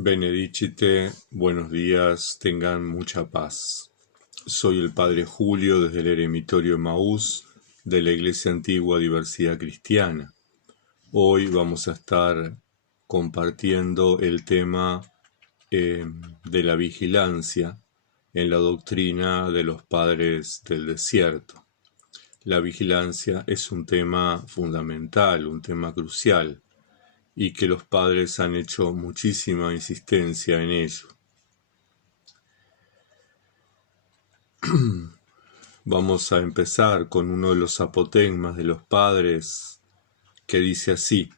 Benedicite, buenos días, tengan mucha paz. Soy el Padre Julio desde el Eremitorio Emaús de la Iglesia Antigua Diversidad Cristiana. Hoy vamos a estar compartiendo el tema de la vigilancia en la doctrina de los padres del desierto. La vigilancia es un tema fundamental, un tema crucial, y que los padres han hecho muchísima insistencia en ello. Vamos a empezar con uno de los apotegmas de los padres que dice así: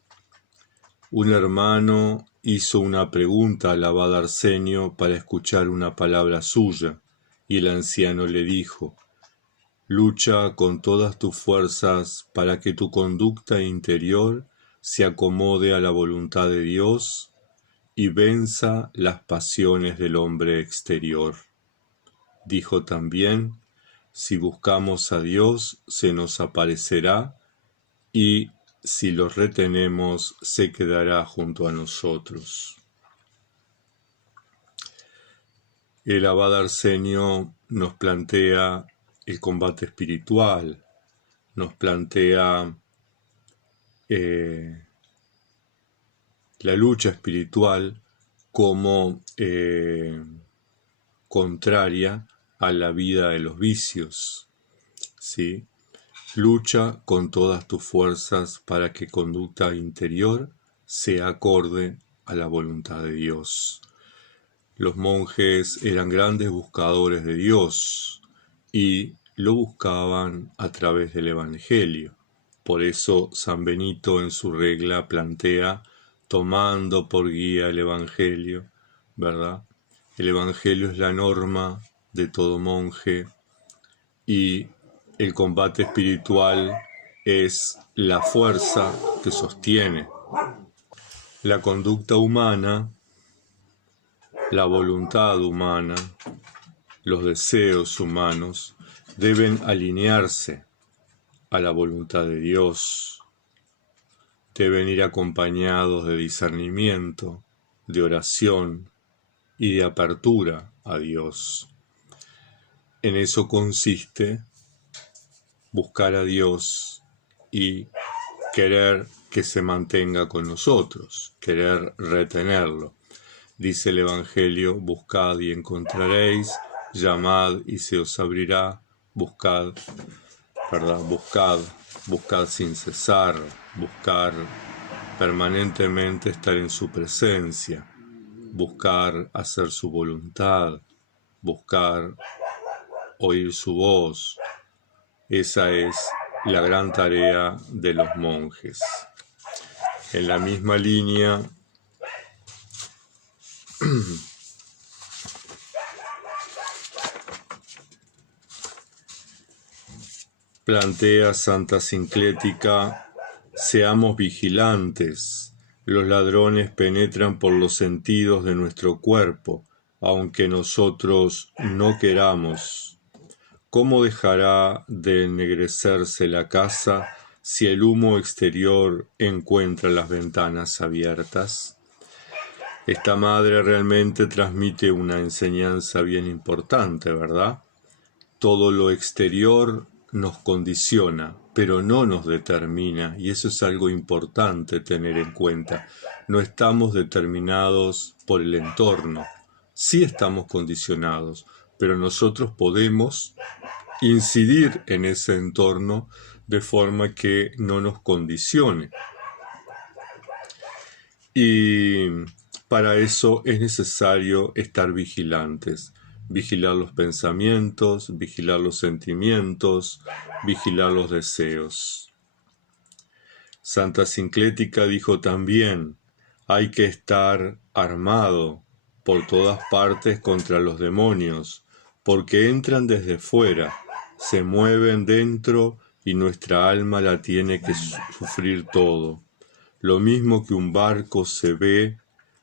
un hermano hizo una pregunta al abad Arsenio para escuchar una palabra suya, y el anciano le dijo: lucha con todas tus fuerzas para que tu conducta interior se acomode a la voluntad de Dios y venza las pasiones del hombre exterior. Dijo también: si buscamos a Dios, se nos aparecerá, y si lo retenemos, se quedará junto a nosotros. El abad Arsenio nos plantea el combate espiritual, nos plantea la lucha espiritual como contraria a la vida de los vicios, ¿sí? Lucha con todas tus fuerzas para que conducta interior sea acorde a la voluntad de Dios. Los monjes eran grandes buscadores de Dios y lo buscaban a través del Evangelio. Por eso San Benito en su regla plantea: tomando por guía el Evangelio, ¿verdad? El Evangelio es la norma de todo monje y el combate espiritual es la fuerza que sostiene. La conducta humana, la voluntad humana, los deseos humanos deben alinearse a la voluntad de Dios. Deben ir acompañados de discernimiento, de oración y de apertura a Dios. En eso consiste buscar a Dios y querer que se mantenga con nosotros, querer retenerlo. Dice el Evangelio: buscad y encontraréis, llamad y se os abrirá. Buscad, ¿verdad? Buscad sin cesar, buscar permanentemente estar en su presencia, buscar hacer su voluntad, buscar oír su voz. Esa es la gran tarea de los monjes. En la misma línea, plantea Santa Sinclética: seamos vigilantes. Los ladrones penetran por los sentidos de nuestro cuerpo, aunque nosotros no queramos. ¿Cómo dejará de ennegrecerse la casa si el humo exterior encuentra las ventanas abiertas? Esta madre realmente transmite una enseñanza bien importante, ¿verdad? Todo lo exterior nos condiciona, pero no nos determina, y eso es algo importante tener en cuenta. No estamos determinados por el entorno, sí estamos condicionados, pero nosotros podemos incidir en ese entorno de forma que no nos condicione. Y para eso es necesario estar vigilantes. Vigilar los pensamientos, vigilar los sentimientos, vigilar los deseos. Santa Sinclética dijo también: hay que estar armado por todas partes contra los demonios, porque entran desde fuera, se mueven dentro y nuestra alma la tiene que sufrir todo. Lo mismo que un barco se ve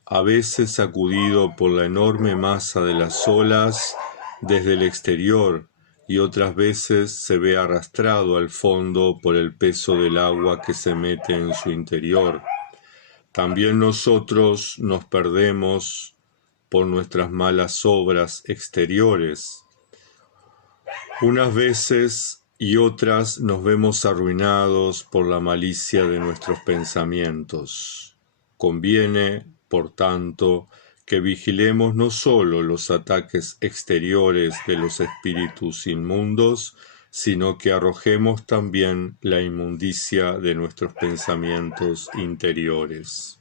a veces sacudido por la enorme masa de las olas desde el exterior y otras veces se ve arrastrado al fondo por el peso del agua que se mete en su interior. También nosotros nos perdemos por nuestras malas obras exteriores. Unas veces y otras nos vemos arruinados por la malicia de nuestros pensamientos. Conviene, por tanto, que vigilemos no solo los ataques exteriores de los espíritus inmundos, sino que arrojemos también la inmundicia de nuestros pensamientos interiores.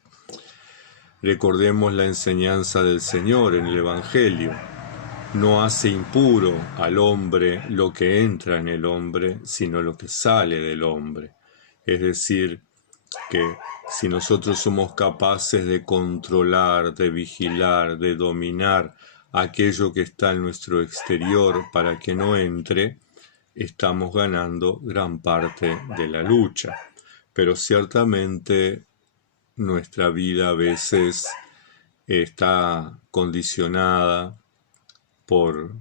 Recordemos la enseñanza del Señor en el Evangelio. No hace impuro al hombre lo que entra en el hombre, sino lo que sale del hombre. Es decir, que si nosotros somos capaces de controlar, de vigilar, de dominar aquello que está en nuestro exterior para que no entre, estamos ganando gran parte de la lucha. Pero ciertamente nuestra vida a veces está condicionada por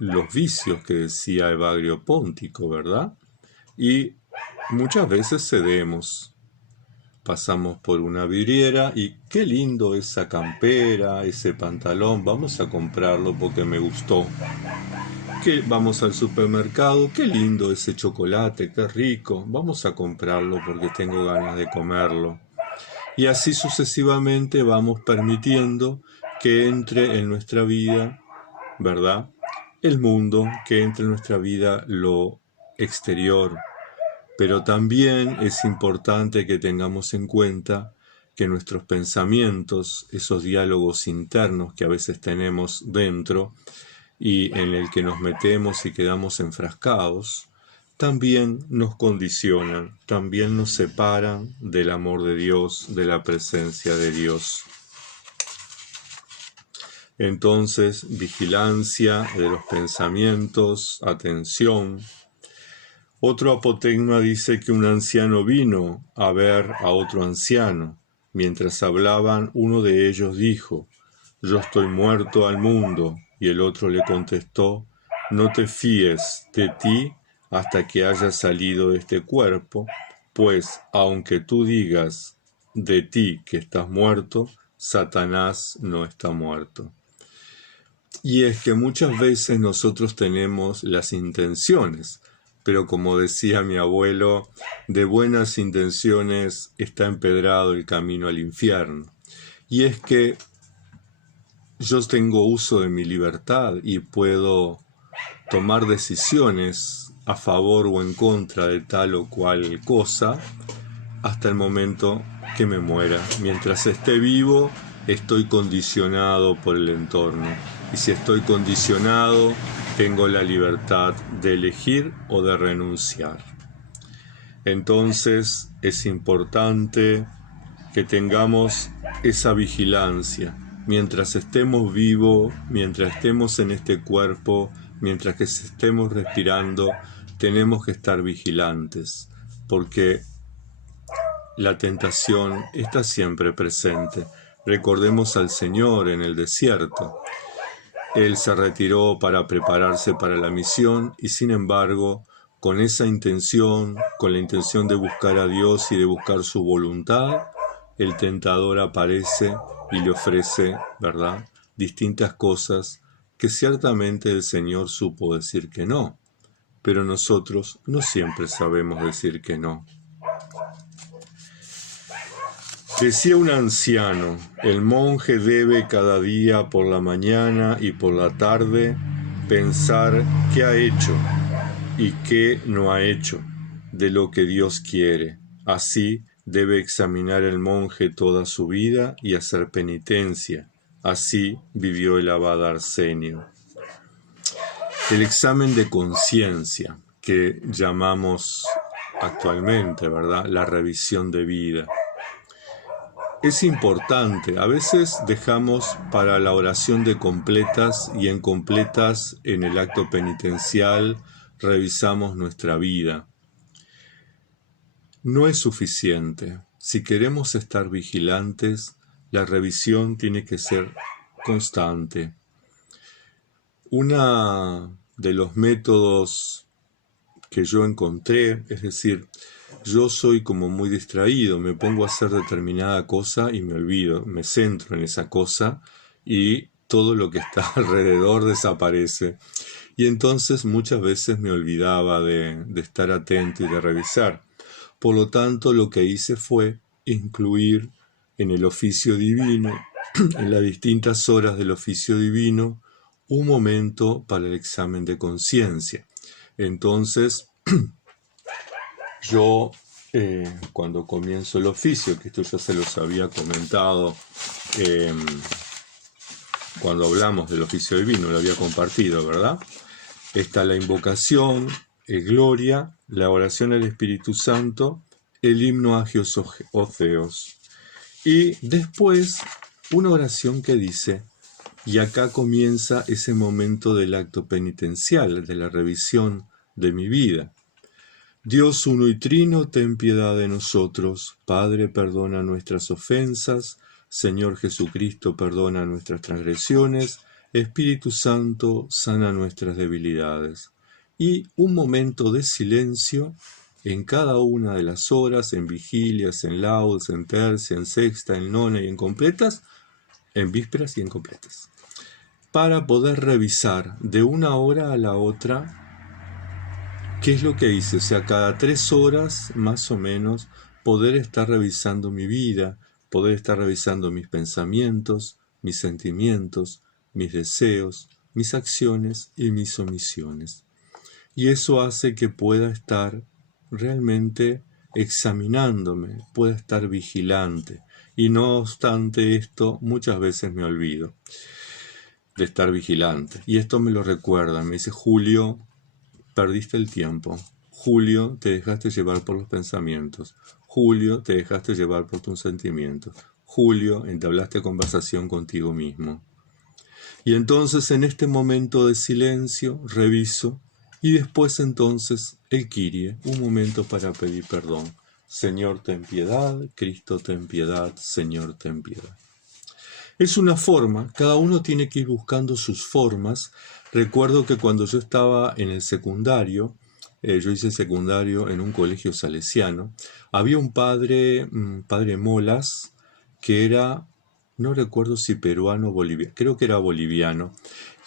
los vicios que decía Evagrio Póntico, ¿verdad? Y muchas veces cedemos. Pasamos por una vidriera y qué lindo esa campera, ese pantalón, vamos a comprarlo porque me gustó. Que vamos al supermercado, qué lindo ese chocolate, qué rico, vamos a comprarlo porque tengo ganas de comerlo. Y así sucesivamente vamos permitiendo que entre en nuestra vida, ¿verdad?, el mundo, que entre en nuestra vida lo exterior. Pero también es importante que tengamos en cuenta que nuestros pensamientos, esos diálogos internos que a veces tenemos dentro y en el que nos metemos y quedamos enfrascados, también nos condicionan, también nos separan del amor de Dios, de la presencia de Dios. Entonces, vigilancia de los pensamientos, atención. Otro apotegma dice que un anciano vino a ver a otro anciano. Mientras hablaban, uno de ellos dijo: «Yo estoy muerto al mundo», y el otro le contestó: «No te fíes de ti hasta que hayas salido de este cuerpo, pues aunque tú digas de ti que estás muerto, Satanás no está muerto». Y es que muchas veces nosotros tenemos las intenciones, pero como decía mi abuelo, de buenas intenciones está empedrado el camino al infierno. Y es que yo tengo uso de mi libertad y puedo tomar decisiones a favor o en contra de tal o cual cosa hasta el momento que me muera. Mientras esté vivo, estoy condicionado por el entorno. Y si estoy condicionado, tengo la libertad de elegir o de renunciar. Entonces es importante que tengamos esa vigilancia. Mientras estemos vivos, mientras estemos en este cuerpo, mientras que estemos respirando, tenemos que estar vigilantes, porque la tentación está siempre presente. Recordemos al Señor en el desierto. Él se retiró para prepararse para la misión y, sin embargo, con esa intención, con la intención de buscar a Dios y de buscar su voluntad, el tentador aparece y le ofrece, ¿verdad?, distintas cosas que ciertamente el Señor supo decir que no, pero nosotros no siempre sabemos decir que no. Decía un anciano: el monje debe cada día por la mañana y por la tarde pensar qué ha hecho y qué no ha hecho de lo que Dios quiere. Así debe examinar el monje toda su vida y hacer penitencia. Así vivió el abad Arsenio. El examen de conciencia, que llamamos actualmente, ¿verdad?, la revisión de vida. Es importante. A veces dejamos para la oración de completas y en completas, en el acto penitencial, revisamos nuestra vida. No es suficiente. Si queremos estar vigilantes, la revisión tiene que ser constante. Uno de los métodos que yo encontré, es decir, yo soy como muy distraído, me pongo a hacer determinada cosa y me olvido, me centro en esa cosa y todo lo que está alrededor desaparece. Y entonces muchas veces me olvidaba de estar atento y de revisar. Por lo tanto, lo que hice fue incluir en el oficio divino, en las distintas horas del oficio divino, un momento para el examen de conciencia. Entonces, yo, cuando comienzo el oficio, que esto ya se los había comentado cuando hablamos del oficio divino, lo había compartido, ¿verdad? Está la invocación, gloria, la oración al Espíritu Santo, el himno Agios o Theos. Y después una oración que dice, y acá comienza ese momento del acto penitencial, de la revisión de mi vida. Dios uno y trino, ten piedad de nosotros. Padre, perdona nuestras ofensas. Señor Jesucristo, perdona nuestras transgresiones. Espíritu Santo, sana nuestras debilidades. Y un momento de silencio en cada una de las horas, en vigilias, en laudes, en tercia, en sexta, en nona y en completas, en vísperas y en completas, para poder revisar de una hora a la otra qué es lo que hice. O sea, cada 3 horas más o menos poder estar revisando mi vida, poder estar revisando mis pensamientos, mis sentimientos, mis deseos, mis acciones y mis omisiones. Y eso hace que pueda estar realmente examinándome, pueda estar vigilante. Y no obstante esto, muchas veces me olvido de estar vigilante. Y esto me lo recuerda, me dice: Julio, perdiste el tiempo. Julio, te dejaste llevar por los pensamientos. Julio, te dejaste llevar por tus sentimientos. Julio, entablaste conversación contigo mismo. Y entonces en este momento de silencio reviso y después entonces el Kyrie, un momento para pedir perdón. Señor, ten piedad. Cristo, ten piedad. Señor, ten piedad. Es una forma, cada uno tiene que ir buscando sus formas. Recuerdo que cuando yo estaba en el secundario, yo hice el secundario en un colegio salesiano, había un padre Molas, que era, no recuerdo si peruano o boliviano, creo que era boliviano,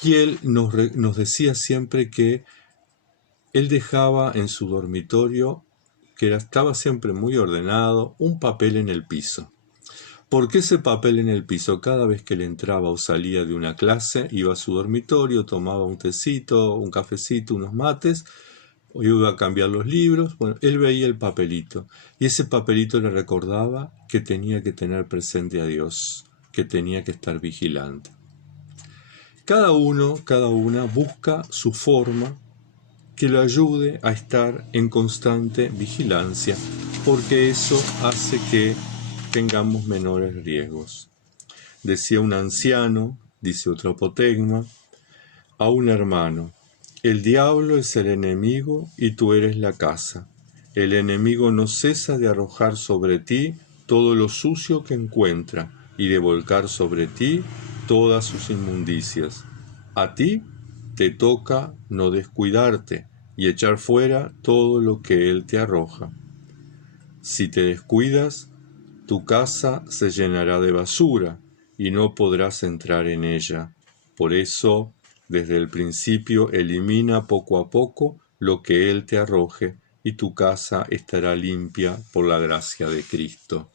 y él nos decía siempre que él dejaba en su dormitorio, que estaba siempre muy ordenado, un papel en el piso. ¿Por qué ese papel en el piso? Cada vez que él entraba o salía de una clase, iba a su dormitorio, tomaba un tecito, un cafecito, unos mates, o iba a cambiar los libros. Bueno, él veía el papelito y ese papelito le recordaba que tenía que tener presente a Dios, que tenía que estar vigilante. Cada uno, cada una busca su forma que lo ayude a estar en constante vigilancia, porque eso hace que tengamos menores riesgos. Decía un anciano, dice otro apotegma, a un hermano: el diablo es el enemigo y tú eres la casa. El enemigo no cesa de arrojar sobre ti todo lo sucio que encuentra y de volcar sobre ti todas sus inmundicias. A ti te toca no descuidarte y echar fuera todo lo que él te arroja. Si te descuidas, tu casa se llenará de basura y no podrás entrar en ella. Por eso, desde el principio, elimina poco a poco lo que Él te arroje y tu casa estará limpia por la gracia de Cristo.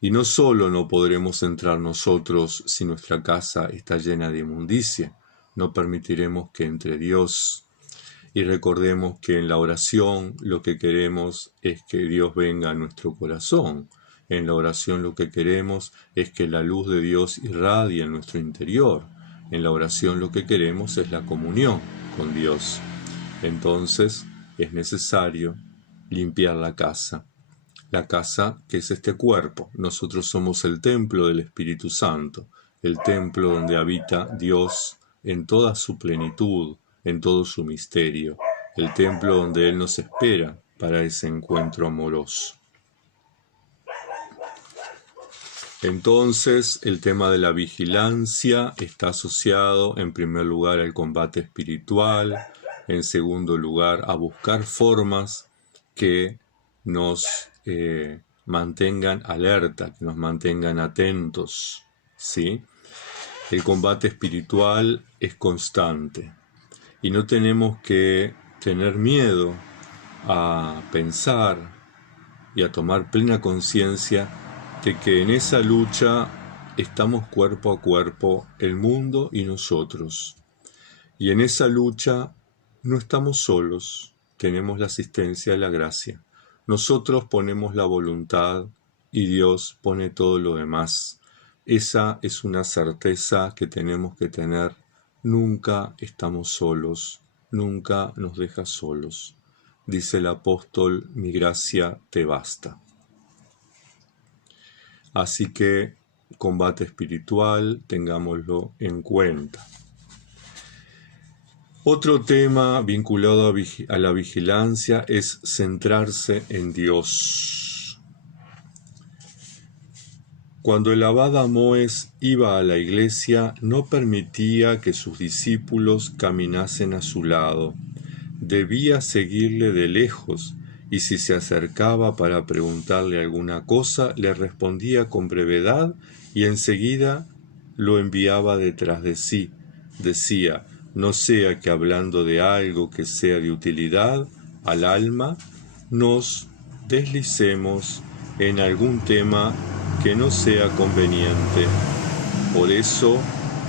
Y no solo no podremos entrar nosotros si nuestra casa está llena de inmundicia, no permitiremos que entre Dios. Y recordemos que en la oración lo que queremos es que Dios venga a nuestro corazón. En la oración lo que queremos es que la luz de Dios irradie en nuestro interior. En la oración lo que queremos es la comunión con Dios. Entonces es necesario limpiar la casa que es este cuerpo. Nosotros somos el templo del Espíritu Santo, el templo donde habita Dios en toda su plenitud, en todo su misterio, el templo donde Él nos espera para ese encuentro amoroso. Entonces, el tema de la vigilancia está asociado en primer lugar al combate espiritual, en segundo lugar a buscar formas que nos mantengan alerta, que nos mantengan atentos, ¿sí? El combate espiritual es constante y no tenemos que tener miedo a pensar y a tomar plena conciencia de que en esa lucha estamos cuerpo a cuerpo, el mundo y nosotros. Y en esa lucha no estamos solos, tenemos la asistencia de la gracia. Nosotros ponemos la voluntad y Dios pone todo lo demás. Esa es una certeza que tenemos que tener. Nunca estamos solos, nunca nos deja solos. Dice el apóstol, mi gracia te basta. Así que, combate espiritual, tengámoslo en cuenta. Otro tema vinculado a la vigilancia es centrarse en Dios. Cuando el abad Amoes iba a la iglesia, no permitía que sus discípulos caminasen a su lado. Debía seguirle de lejos, y si se acercaba para preguntarle alguna cosa, le respondía con brevedad y enseguida lo enviaba detrás de sí. Decía, no sea que hablando de algo que sea de utilidad al alma, nos deslicemos en algún tema que no sea conveniente. Por eso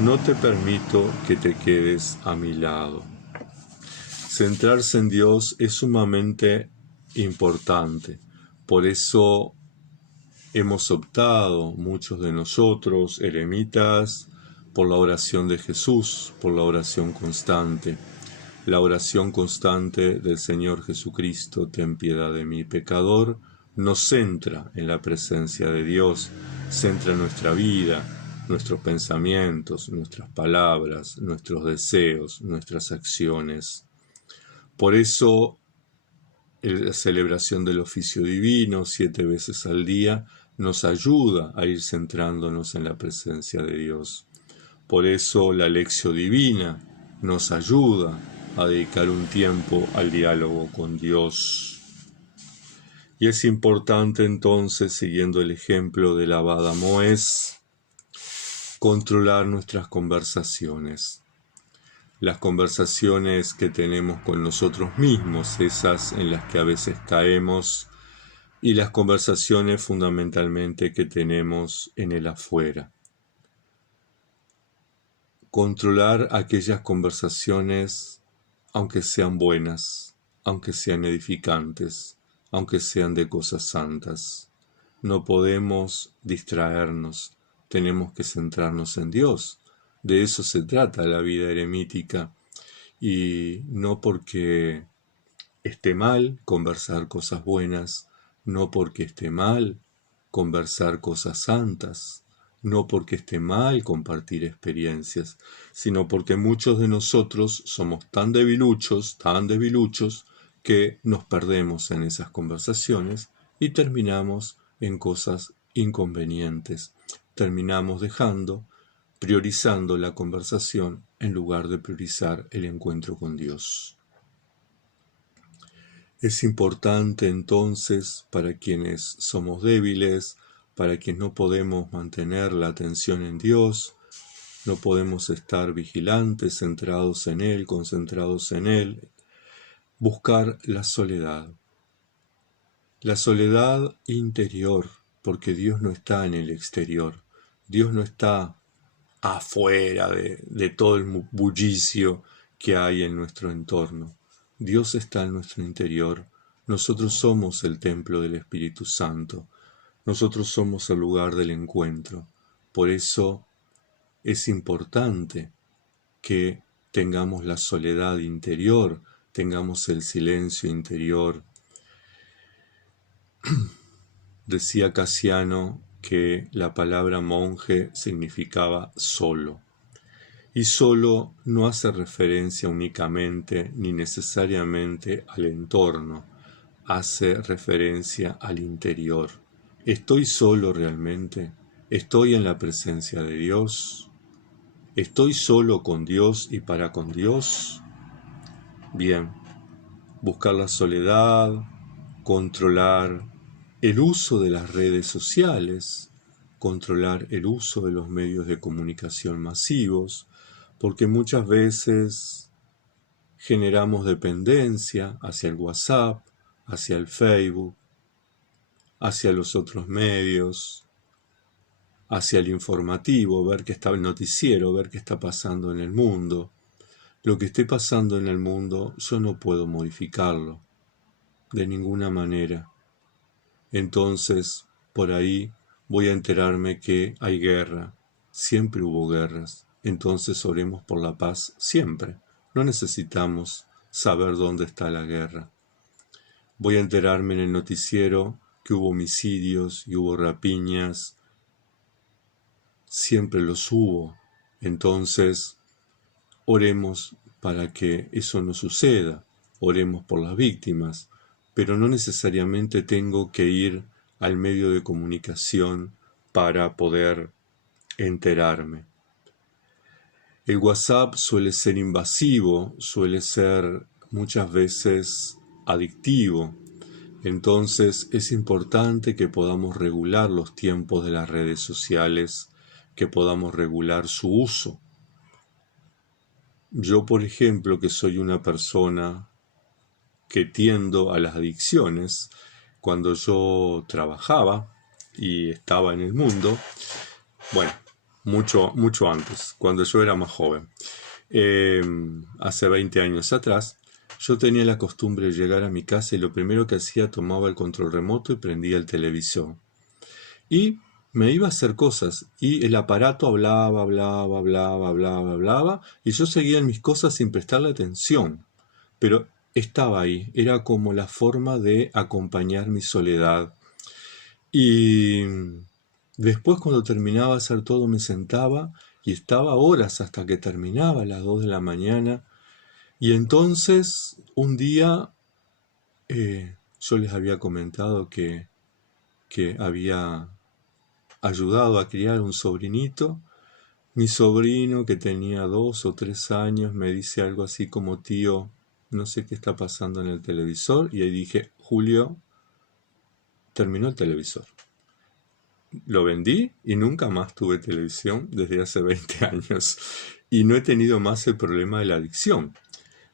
no te permito que te quedes a mi lado. Centrarse en Dios es sumamente importante. Por eso hemos optado, muchos de nosotros, eremitas, por la oración de Jesús, por la oración constante. La oración constante del Señor Jesucristo, ten piedad de mí, pecador, nos centra en la presencia de Dios, centra nuestra vida, nuestros pensamientos, nuestras palabras, nuestros deseos, nuestras acciones. Por eso, la celebración del oficio divino 7 veces al día nos ayuda a ir centrándonos en la presencia de Dios. Por eso la lección divina nos ayuda a dedicar un tiempo al diálogo con Dios. Y es importante entonces, siguiendo el ejemplo del abad Amoes, controlar nuestras conversaciones. Las conversaciones que tenemos con nosotros mismos, esas en las que a veces caemos, y las conversaciones fundamentalmente que tenemos en el afuera. Controlar aquellas conversaciones, aunque sean buenas, aunque sean edificantes, aunque sean de cosas santas. No podemos distraernos, tenemos que centrarnos en Dios. De eso se trata la vida eremítica, y no porque esté mal conversar cosas buenas, no porque esté mal conversar cosas santas, no porque esté mal compartir experiencias, sino porque muchos de nosotros somos tan debiluchos, que nos perdemos en esas conversaciones y terminamos en cosas inconvenientes. Terminamos priorizando la conversación en lugar de priorizar el encuentro con Dios. Es importante entonces, para quienes somos débiles, para quienes no podemos mantener la atención en Dios, no podemos estar vigilantes, centrados en Él, concentrados en Él, buscar la soledad interior, porque Dios no está en el exterior, Dios no está afuera de todo el bullicio que hay en nuestro entorno. Dios está en nuestro interior. Nosotros somos el templo del Espíritu Santo. Nosotros somos el lugar del encuentro. Por eso es importante que tengamos la soledad interior, tengamos el silencio interior. Decía Casiano que la palabra monje significaba solo. Y solo no hace referencia únicamente ni necesariamente al entorno, hace referencia al interior. ¿Estoy solo realmente? ¿Estoy en la presencia de Dios? ¿Estoy solo con Dios y para con Dios? Bien, buscar la soledad, controlar el uso de las redes sociales, controlar el uso de los medios de comunicación masivos, porque muchas veces generamos dependencia hacia el WhatsApp, hacia el Facebook, hacia los otros medios, hacia el informativo, ver qué está el noticiero, ver qué está pasando en el mundo. Lo que esté pasando en el mundo yo no puedo modificarlo de ninguna manera. Entonces, por ahí voy a enterarme que hay guerra. Siempre hubo guerras. Entonces oremos por la paz siempre. No necesitamos saber dónde está la guerra. Voy a enterarme en el noticiero que hubo homicidios y hubo rapiñas. Siempre los hubo. Entonces, oremos para que eso no suceda. Oremos por las víctimas. Pero no necesariamente tengo que ir al medio de comunicación para poder enterarme. El WhatsApp suele ser invasivo, suele ser muchas veces adictivo. Entonces es importante que podamos regular los tiempos de las redes sociales, que podamos regular su uso. Yo, por ejemplo, que soy una persona que tiendo a las adicciones, cuando yo trabajaba y estaba en el mundo, bueno, mucho antes, cuando yo era más joven, hace 20 años atrás, yo tenía la costumbre de llegar a mi casa y lo primero que hacía, tomaba el control remoto y prendía el televisor. Y me iba a hacer cosas y el aparato hablaba, y yo seguía en mis cosas sin prestarle atención. Pero estaba ahí, era como la forma de acompañar mi soledad. Y después, cuando terminaba de hacer todo, me sentaba y estaba horas hasta que terminaba a las 2 de la mañana. Y entonces, un día, yo les había comentado que había ayudado a criar un sobrinito. Mi sobrino, que tenía 2 o 3 años, me dice algo así como: tío, no sé qué está pasando en el televisor. Y ahí dije: Julio, terminó el televisor. Lo vendí y nunca más tuve televisión desde hace 20 años. Y no he tenido más el problema de la adicción.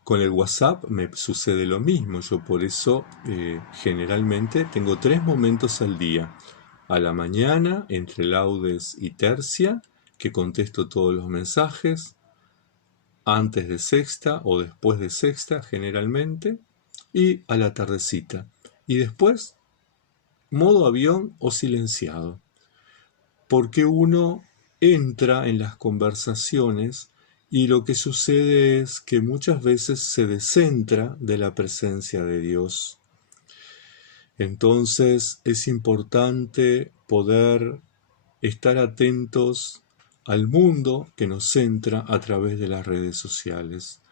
Con el WhatsApp me sucede lo mismo. Yo por eso generalmente tengo 3 momentos al día. A la mañana, entre laudes y tercia, que contesto todos los mensajes. Antes de sexta o después de sexta generalmente. Y a la tardecita. Y después, modo avión o silenciado. Porque uno entra en las conversaciones y lo que sucede es que muchas veces se descentra de la presencia de Dios. Entonces es importante poder estar atentos al mundo que nos entra a través de las redes sociales.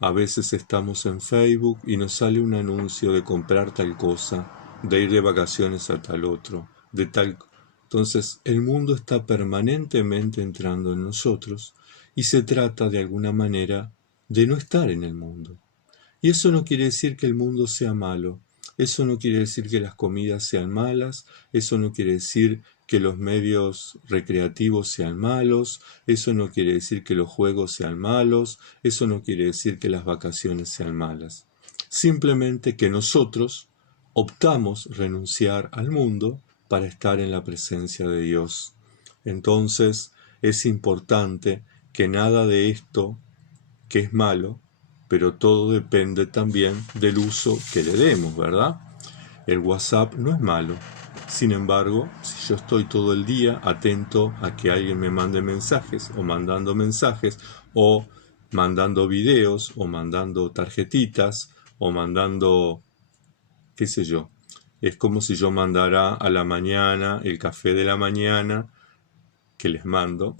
A veces estamos en Facebook y nos sale un anuncio de comprar tal cosa, de ir de vacaciones a tal otro, de tal. Entonces el mundo está permanentemente entrando en nosotros y se trata de alguna manera de no estar en el mundo. Y eso no quiere decir que el mundo sea malo, eso no quiere decir que las comidas sean malas, eso no quiere decir que los medios recreativos sean malos, eso no quiere decir que los juegos sean malos, eso no quiere decir que las vacaciones sean malas. Simplemente que nosotros optamos renunciar al mundo para estar en la presencia de Dios. Entonces es importante que nada de esto, que es malo, pero todo depende también del uso que le demos, ¿verdad? El WhatsApp no es malo. Sin embargo, si yo estoy todo el día atento a que alguien me mande mensajes, o mandando videos, o mandando tarjetitas, o mandando, qué sé yo, es como si yo mandara a la mañana el café de la mañana que les mando,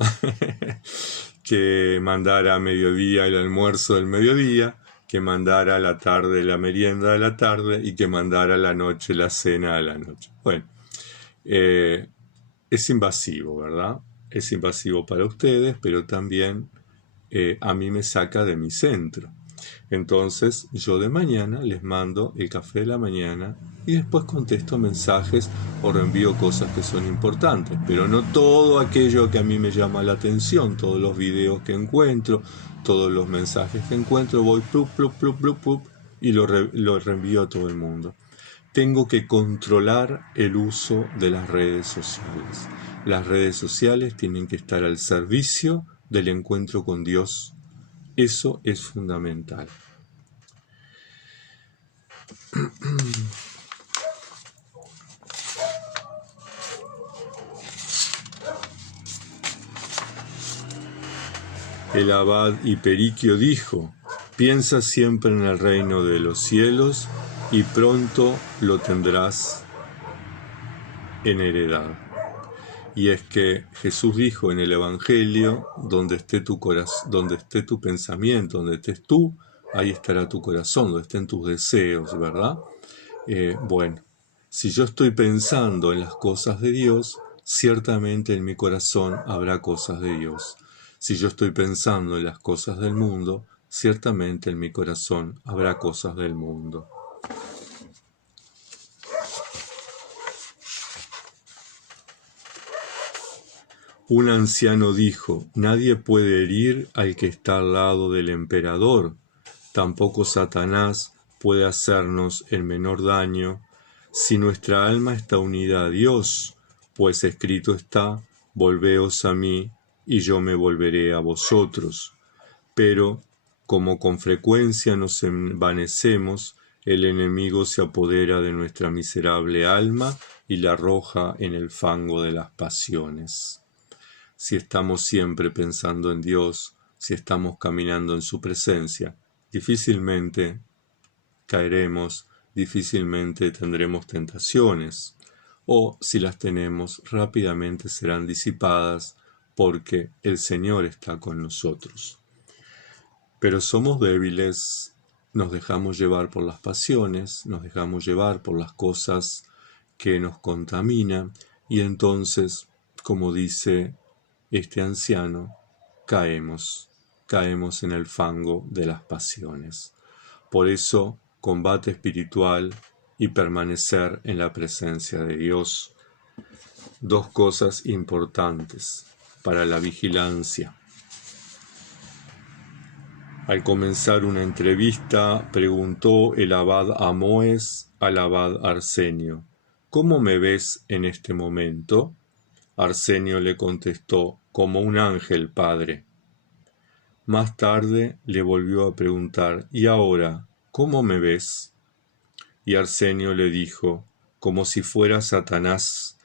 que mandara a mediodía el almuerzo del mediodía, que mandara a la tarde la merienda de la tarde y que mandara a la noche la cena de la noche. Bueno, es invasivo, ¿verdad? Es invasivo para ustedes, pero también a mí me saca de mi centro. Entonces yo de mañana les mando el café de la mañana y después contesto mensajes o reenvío cosas que son importantes, pero no todo aquello que a mí me llama la atención, todos los videos que encuentro, todos los mensajes que encuentro, voy plup, plup, plup, plup, plup, y lo reenvío a todo el mundo. Tengo que controlar el uso de las redes sociales. Las redes sociales tienen que estar al servicio del encuentro con Dios. Eso es fundamental. El abad Hiperiquio dijo: piensa siempre en el reino de los cielos y pronto lo tendrás en heredad. Y es que Jesús dijo en el Evangelio: donde esté tu corazón, donde esté tu pensamiento, donde estés tú, ahí estará tu corazón, donde estén tus deseos, ¿verdad? Bueno, si yo estoy pensando en las cosas de Dios, ciertamente en mi corazón habrá cosas de Dios. Si yo estoy pensando en las cosas del mundo, ciertamente en mi corazón habrá cosas del mundo. Un anciano dijo: nadie puede herir al que está al lado del emperador, tampoco Satanás puede hacernos el menor daño si nuestra alma está unida a Dios, pues escrito está: volveos a mí y yo me volveré a vosotros. Pero, como con frecuencia nos envanecemos, el enemigo se apodera de nuestra miserable alma y la arroja en el fango de las pasiones. Si estamos siempre pensando en Dios, si estamos caminando en su presencia, difícilmente caeremos, difícilmente tendremos tentaciones, o si las tenemos, rápidamente serán disipadas porque el Señor está con nosotros. Pero somos débiles, nos dejamos llevar por las pasiones, nos dejamos llevar por las cosas que nos contaminan y entonces, como dice este anciano, caemos en el fango de las pasiones. Por eso, combate espiritual y permanecer en la presencia de Dios. Dos cosas importantes para la vigilancia. Al comenzar una entrevista, preguntó el abad Amoes al abad Arsenio: ¿cómo me ves en este momento? Arsenio le contestó: como un ángel, padre. Más tarde le volvió a preguntar: ¿y ahora, cómo me ves? Y Arsenio le dijo: como si fuera Satanás,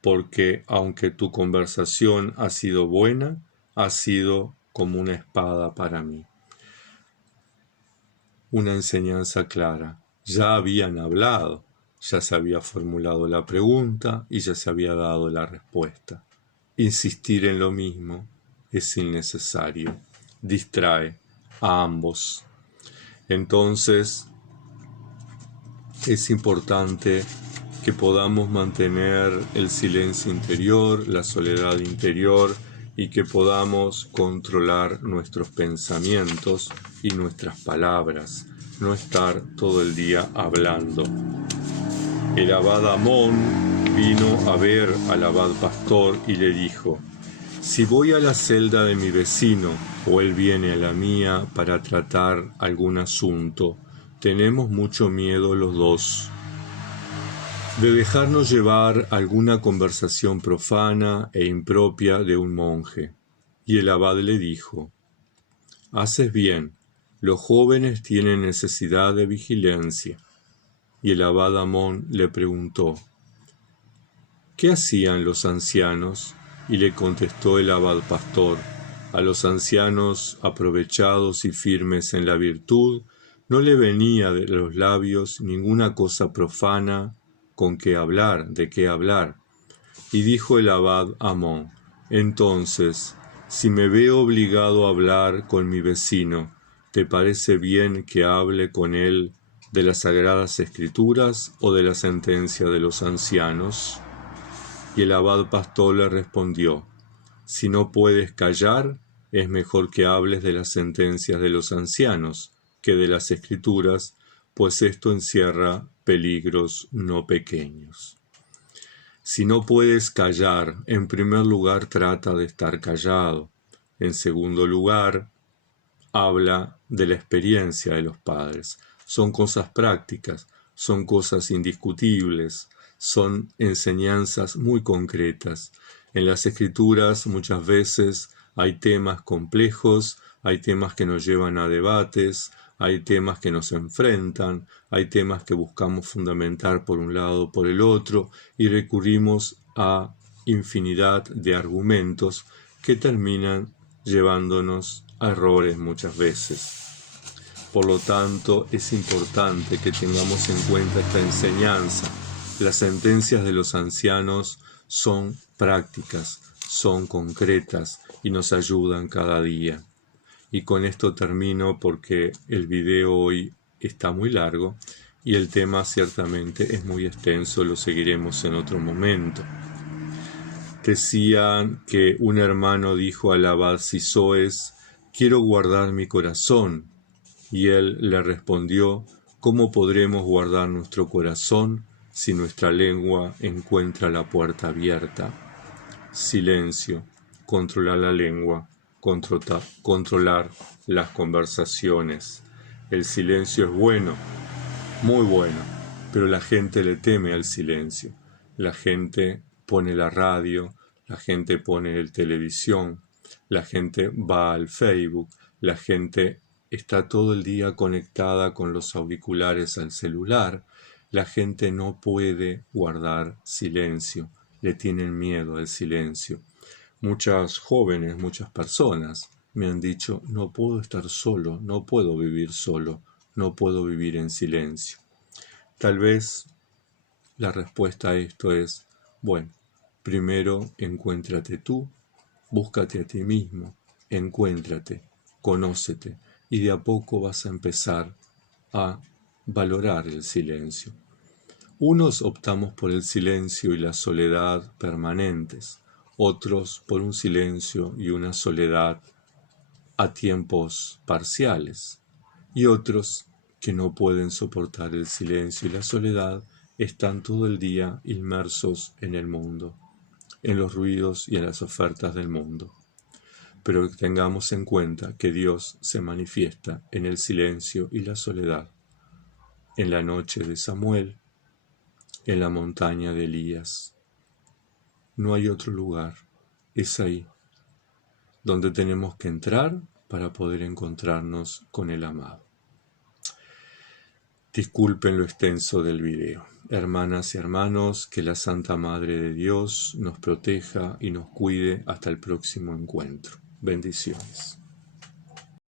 porque aunque tu conversación ha sido buena, ha sido como una espada para mí. Una enseñanza clara. Ya habían hablado, ya se había formulado la pregunta y ya se había dado la respuesta. Insistir en lo mismo es innecesario, distrae a ambos. Entonces, es importante que podamos mantener el silencio interior, la soledad interior, y que podamos controlar nuestros pensamientos y nuestras palabras, no estar todo el día hablando. El abad Amón vino a ver al abad pastor y le dijo: si voy a la celda de mi vecino o él viene a la mía para tratar algún asunto, tenemos mucho miedo los dos de dejarnos llevar alguna conversación profana e impropia de un monje. Y el abad le dijo: haces bien, los jóvenes tienen necesidad de vigilancia. Y el abad Amón le preguntó: ¿qué hacían los ancianos? Y le contestó el abad pastor: a los ancianos aprovechados y firmes en la virtud no le venía de los labios ninguna cosa profana con qué hablar, de qué hablar. Y dijo el abad Amón: entonces, si me veo obligado a hablar con mi vecino, ¿te parece bien que hable con él de las sagradas escrituras o de la sentencia de los ancianos? Y el abad pastor le respondió: si no puedes callar, es mejor que hables de las sentencias de los ancianos, que de las Escrituras, pues esto encierra peligros no pequeños. Si no puedes callar, en primer lugar trata de estar callado. En segundo lugar, habla de la experiencia de los padres. Son cosas prácticas, son cosas indiscutibles, son enseñanzas muy concretas. En las Escrituras muchas veces hay temas complejos, hay temas que nos llevan a debates, hay temas que nos enfrentan, hay temas que buscamos fundamentar por un lado o por el otro y recurrimos a infinidad de argumentos que terminan llevándonos a errores muchas veces. Por lo tanto, es importante que tengamos en cuenta esta enseñanza. Las sentencias de los ancianos son prácticas, son concretas y nos ayudan cada día. Y con esto termino porque el video hoy está muy largo y el tema ciertamente es muy extenso, lo seguiremos en otro momento. Decían que un hermano dijo al abad Sisoes: «Quiero guardar mi corazón». Y él le respondió: «¿Cómo podremos guardar nuestro corazón si nuestra lengua encuentra la puerta abierta?» Silencio, controlar la lengua, controlar las conversaciones. El silencio es bueno, muy bueno, pero la gente le teme al silencio. La gente pone la radio, la gente pone el televisión, la gente va al Facebook, la gente está todo el día conectada con los auriculares al celular. La gente no puede guardar silencio, le tienen miedo al silencio. Muchas jóvenes, muchas personas me han dicho: «No puedo estar solo, no puedo vivir solo, no puedo vivir en silencio». Tal vez la respuesta a esto es: bueno, primero encuéntrate tú, búscate a ti mismo, encuéntrate, conócete, y de a poco vas a empezar a valorar el silencio. Unos optamos por el silencio y la soledad permanentes, otros por un silencio y una soledad a tiempos parciales, y otros que no pueden soportar el silencio y la soledad están todo el día inmersos en el mundo, en los ruidos y en las ofertas del mundo. Pero tengamos en cuenta que Dios se manifiesta en el silencio y la soledad, en la noche de Samuel, en la montaña de Elías. No hay otro lugar, es ahí, donde tenemos que entrar para poder encontrarnos con el amado. Disculpen lo extenso del video. Hermanas y hermanos, que la Santa Madre de Dios nos proteja y nos cuide hasta el próximo encuentro. Bendiciones.